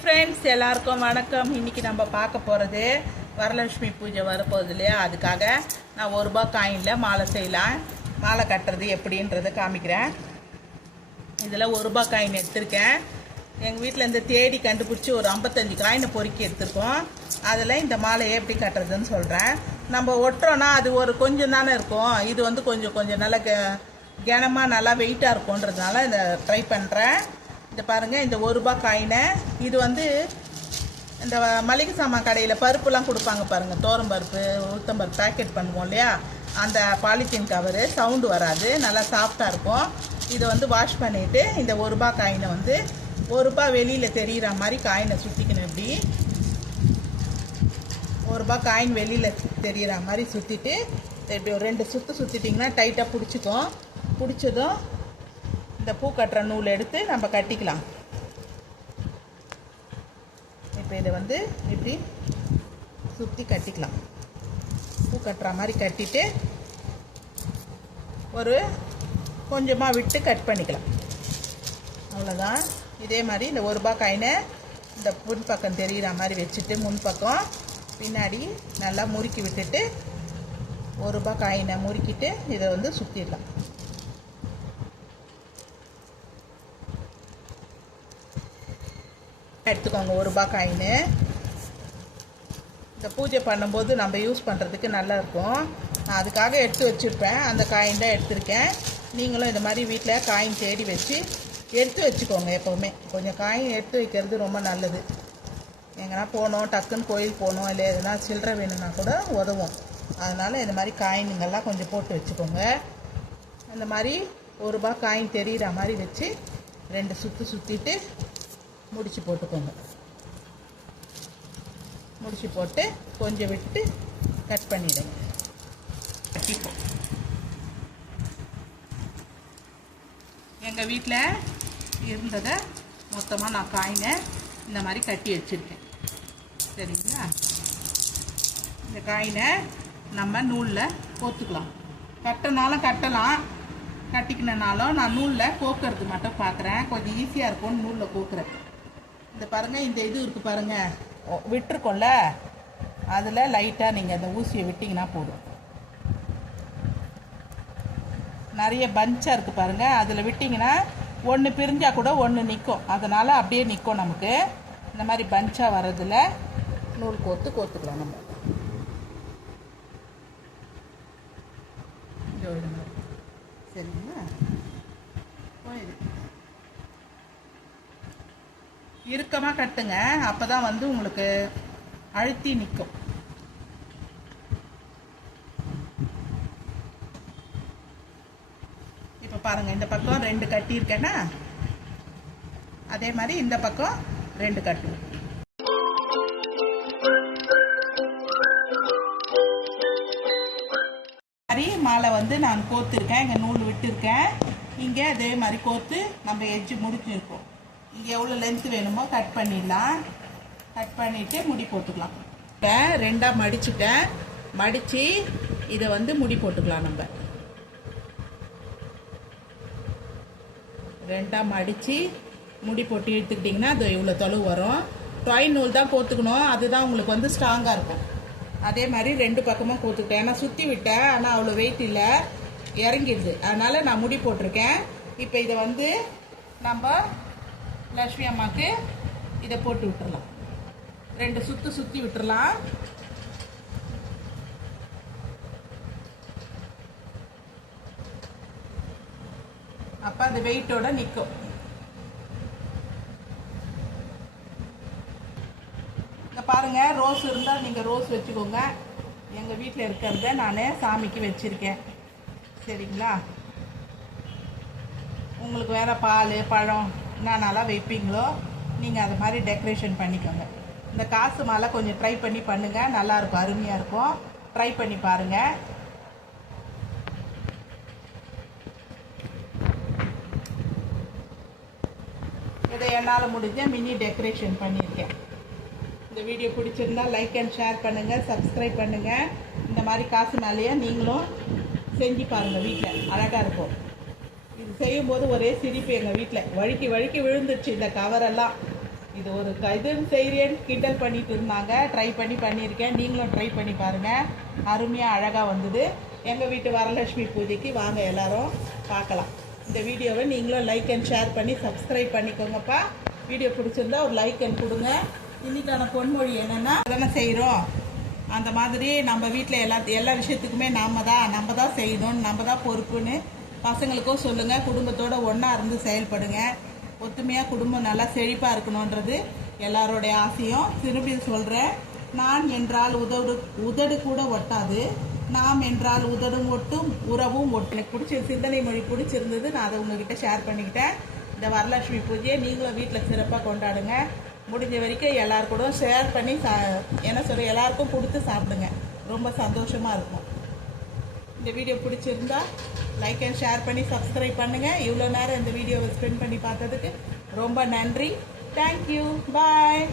Friends எல்லாருக்கும் வணக்கம். இன்றைக்கி நம்ம பார்க்க போகிறது வரலட்சுமி பூஜை வரப்போகுது இல்லையா? அதுக்காக நான் ஒரு ரூபாய் காயினில் மாலை செய்யலாம். மாலை கட்டுறது எப்படின்றத காமிக்கிறேன். இதில் ஒரு ரூபாய் காயின் எடுத்திருக்கேன். எங்கள் வீட்டில் இந்த தேடி கண்டுபிடிச்சி ஒரு ஐம்பத்தஞ்சு காயினை பொறுக்கி எடுத்திருக்கோம். அதில் இந்த மாலையை எப்படி கட்டுறதுன்னு சொல்கிறேன் நம்ம ஒட்டுறோன்னா அது ஒரு கொஞ்சம் தானே இருக்கும். இது வந்து கொஞ்சம் கொஞ்சம் நல்லா கனமாக நல்லா வெயிட்டாக இருக்கும்ன்றதுனால இதை ட்ரை பண்ணுறேன் இந்த பாருங்கள் இந்த ஒரு ரூபா காயினை இது வந்து இந்த மளிகை சாமான் கடையில் பருப்புலாம் கொடுப்பாங்க பாருங்கள் தோரம் பருப்பு உளுத்தம்பருப்பு பேக்கெட் பண்ணுவோம் இல்லையா? அந்த பாலித்தீன் கவரு சவுண்டு வராது. நல்லா சாஃப்டாக இருக்கும். இதை வந்து வாஷ் பண்ணிவிட்டு இந்த ஒரு ரூபா காயினை வந்து ஒரு ரூபாய் வெளியில் தெரிகிற மாதிரி காயினை சுற்றிக்கணும் இப்படி. ஒரு ரூபா காயின் வெளியில் தெரிகிற மாதிரி சுற்றிட்டு இப்படி ஒரு ரெண்டு சுற்று சுற்றிட்டிங்கன்னா டைட்டாக பிடிச்சிக்கும். பிடிச்சதும் இந்த பூ கட்டுற நூல் எடுத்து நம்ம கட்டிக்கலாம். இப்போ இதை வந்து இப்படி சுற்றி கட்டிக்கலாம். பூ கட்டுற மாதிரி கட்டிட்டு ஒரு கொஞ்சமாக விட்டு கட் பண்ணிக்கலாம். அவ்வளோதான் இதே மாதிரி இந்த ஒரு ரூபா காயினை இந்த முன் பக்கம் தெரிகிற மாதிரி வச்சுட்டு முன்பக்கம் பின்னாடி நல்லா முறுக்கி விட்டுட்டு ஒரு ரூபா காயினை முறுக்கிட்டு இதை வந்து சுற்றிடலாம் எடுத்துக்கோங்க ஒரு ரூபாய் காயின் இந்த பூஜை பண்ணும்போது நம்ம யூஸ் பண்ணுறதுக்கு நல்லா இருக்கும். நான் அதுக்காக எடுத்து வச்சுருப்பேன். அந்த காயின் தான் எடுத்திருக்கேன். நீங்களும் இந்த மாதிரி வீட்டில் காயின் தேடி வச்சு எடுத்து வச்சுக்கோங்க எப்போவுமே. கொஞ்சம் காயின் எடுத்து வைக்கிறது ரொம்ப நல்லது. எங்கன்னா போனோம் டக்குன்னு கோயில் போகணும் இல்லை எதுனா சில்லறை வேணும்னா கூட உதவும். அதனால் இந்த மாதிரி காயினுங்கள்லாம் கொஞ்சம் போட்டு வச்சுக்கோங்க. இந்த மாதிரி ஒரு ரூபாய் காயின் தெரிகிற மாதிரி வச்சு ரெண்டு சுற்று சுற்றிட்டு முடிச்சு போட்டுக்கோங்க. முடிச்சு போட்டு கொஞ்சம் விட்டு கட் பண்ணிவிடுங்க எங்கள் வீட்டில் இருந்ததை மொத்தமாக நான் காயினை இந்த மாதிரி கட்டி வச்சுருக்கேன். சரிங்களா? இந்த காயினை நம்ம நூலில் கோத்துக்கலாம். கட்டினாலும் கட்டலாம். கட்டிக்கினாலும் நான் நூலில் கோக்கிறது மட்டும் பார்க்குறேன் கொஞ்சம் ஈஸியாக இருக்கும்னு நூலில் கோக்குறேன். இந்த பாருங்கள் இந்த இது இருக்குது பாருங்கள் விட்டுருக்கோம்ல? அதில் லைட்டாக நீங்கள் அந்த ஊசியை விட்டிங்கன்னா போதும். நிறைய பஞ்சாக இருக்குது பாருங்கள் அதில் விட்டிங்கன்னா ஒன்று பிரிஞ்சால் கூட ஒன்று நிற்கும் அதனால் அப்படியே நிற்கும் நமக்கு. இந்த மாதிரி பஞ்சாக வர்றதில் நூல் கோத்து கோத்துக்கலாம் நம்ம. சரிங்க இறுக்கமாக கட்டுங்க. அப்போ தான் வந்து உங்களுக்கு அழுத்தி நிற்கும் இப்போ பாருங்கள் இந்த பக்கம் ரெண்டு கட்டியிருக்கேன்னா அதே மாதிரி இந்த பக்கம் ரெண்டு கட்டுவோம் மாதிரி மாலை வந்து நான் கோத்துருக்கேன் இங்கே நூல் விட்டுருக்கேன். இங்கே அதே மாதிரி கோத்து நம்ம எஜ்ஜு முடிச்சிருக்கோம். இங்கே எவ்வளோ லென்த்து வேணுமோ கட் பண்ணிடலாம். கட் பண்ணிவிட்டு முடி போட்டுக்கலாம். இப்போ ரெண்டாக மடிச்சுட்டேன். மடித்து இதை வந்து முடி போட்டுக்கலாம் நம்ம. ரெண்டாக மடித்து முடி போட்டு இழுத்துக்கிட்டிங்கன்னா அது இவ்வளோ தொலைவு வரும். டொய் நூல் தான் கோத்துக்கணும் அதுதான் உங்களுக்கு வந்து ஸ்ட்ராங்காக இருக்கும். அதே மாதிரி ரெண்டு பக்கமும் கோத்துக்கிட்டேன் ஏன்னா சுற்றி விட்டேன். ஆனால் அவ்வளோ வெயிட் இல்லை. இறங்கிடுது. அதனால் நான் முடி போட்டிருக்கேன். இப்போ இதை வந்து நம்ம லக்ஷ்மி அம்மாவுக்கு இதை போட்டு விட்டுறலாம். ரெண்டு சுற்று சுற்றி விட்டுரலாம் அப்போ அந்த வெயிட்டோட நிற்கும் இங்கே பாருங்கள் ரோஸ் இருந்தால் நீங்கள் ரோஸ் வச்சுக்கோங்க. எங்கள் வீட்டில் இருக்கிறத நான் சாமிக்கு வச்சுருக்கேன். சரிங்களா? உங்களுக்கு வேறு பால் பழம் என்னென்னலாம் வைப்பீங்களோ நீங்கள் அது மாதிரி டெக்கரேஷன் பண்ணிக்கோங்க. இந்த காசு மாலை கொஞ்சம் ட்ரை பண்ணி பண்ணுங்கள் நல்லாயிருக்கும் அருமையாக இருக்கும். ட்ரை பண்ணி பாருங்கள் இதை என்னால் முடிஞ்ச மினி டெக்கரேஷன் பண்ணியிருக்கேன். இந்த வீடியோ பிடிச்சிருந்தா லைக் அண்ட் ஷேர் பண்ணுங்கள் சப்ஸ்கிரைப் பண்ணுங்கள் இந்த மாதிரி காசு மேலேயே நீங்களும் செஞ்சு பாருங்கள் வீட்டில் அழகாக இருக்கும். செய்யும்போது ஒரே சிரிப்பு எங்கள் வீட்டில் வழுக்கி வழுக்கி விழுந்துருச்சு இந்த கவரெல்லாம். இது ஒரு க- இதுன்னு செய்கிறேன்னு கிண்டல் பண்ணிட்டு இருந்தாங்க. ட்ரை பண்ணி பண்ணியிருக்கேன் நீங்களும் ட்ரை பண்ணி பாருங்கள் அருமையாக அழகாக வந்தது. எங்கள் வீட்டு வரலட்சுமி பூஜைக்கு வாங்க எல்லாரும் பார்க்கலாம் இந்த வீடியோவை நீங்களும் லைக் அண்ட் ஷேர் பண்ணி சப்ஸ்கிரைப் பண்ணிக்கோங்கப்பா. வீடியோ பிடிச்சிருந்தா ஒரு லைக் அண்ட் கொடுங்க. இன்னைக்கான பொன்மொழி என்னென்னா தானே செய்கிறோம் அந்த மாதிரி நம்ம வீட்டில் எல்லா எல்லா விஷயத்துக்குமே நாம் தான் நம்ம தான் செய்யணும். நம்ம தான் பொறுப்புன்னு பசங்களுக்கும் சொல்லுங்கள் குடும்பத்தோட ஒன்றா இருந்து செயல்படுங்க. ஒத்துமையாக குடும்பம் நல்லா செழிப்பாக இருக்கணுன்றது எல்லாரோடைய ஆசையும். திரும்பி சொல்கிறேன் நான் என்றால் உதடு உதடு கூட ஒட்டாது. நாம் என்றால் உதடும் ஒட்டும் உறவும் ஒட்டும். எனக்கு பிடிச்ச சிந்தனை மொழி பிடிச்சிருந்தது. நான் அதை உங்ககிட்ட ஷேர் பண்ணிக்கிட்டேன். இந்த வரலட்சுமி பூஜையை நீங்களும் வீட்டில் சிறப்பாக கொண்டாடுங்க. முடிஞ்ச வரைக்கும் எல்லார் கூட ஷேர் பண்ணி சா என்ன சொல்ற எல்லாருக்கும் கொடுத்து சாப்பிடுங்க. ரொம்ப சந்தோஷமாக இருக்கும். இந்த வீடியோ பிடிச்சிருந்தா லைக் அண்ட் ஷேர் பண்ணி சப்ஸ்கிரைப் பண்ணுங்கள் இவ்வளோ நேரம் இந்த வீடியோவை ஸ்பெண்ட் பண்ணி பார்த்ததுக்கு ரொம்ப நன்றி. Thank you bye